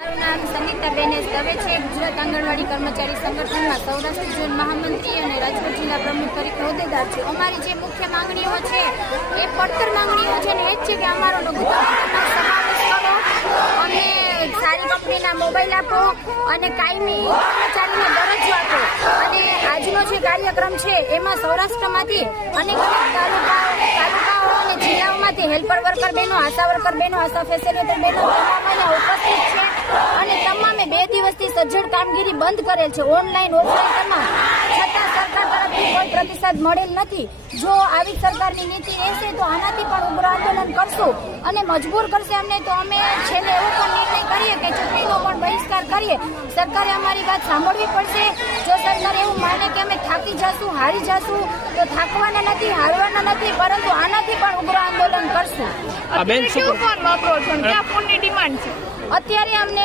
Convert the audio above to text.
મારું નામ સમિતાબેન દવે છે. ગુજરાત આંગણવાડી કર્મચારી સંગઠનમાં સૌરાષ્ટ્ર ઝોન મહામંત્રી અને રાજકોટ જિલ્લા પ્રમુખ તરીકે હોદ્દેદાર છું. અમારી જે મુખ્ય માંગણીઓ છે એ પડતર માંગણીઓ છે ને એ જ છે કે અમારો લઘુત્તમ સમાવેશ કરો અને સારી કંપનીના મોબાઈલ આપો અને કાયમી કર્મચારીને દરજ્જો આપો. અને આજનો જે કાર્યક્રમ છે એમાં સૌરાષ્ટ્રમાંથી અનેક તાલુકાઓ અને જિલ્લાઓમાંથી હેલ્પર વર્કર બહેનો, આશા વર્કર બહેનો, આશા ફેસિલિટેટર બહેનો તમામ ઉપસ્થિત છે અને તમામે 2 દિવસથી સજ્જડ કામગીરી બંધ કરેલ છે, ઓનલાઈન ઓફલાઈન તમામ. છતાં સરકાર તરફથી કોઈ પ્રતિસાદ મળેલ નથી. જો આવી સરકારની નીતિ રહેશે તો આનાથી પણ ઉગ્ર આંદોલન કરશું અને મજબૂર કરશે અમને. તો અમે છેલ્લે એવો પણ નિર્ણય કરીએ કે ચૂંટણીનો પણ બહિષ્કાર કરીએ. સરકારે અમારી વાત સાંભળવી પડશે. જો સરકાર એવું માને કે અમે થાકી જશું, હારી જશું, તો થાકવાના નથી, હારવાના નથી, પરંતુ આનાથી પણ ઉગ્ર આંદોલન કરશું. કેવું ફોન વાપરો છો? ક્યાં ફોનની ડિમાન્ડ છે? અત્યારે અમને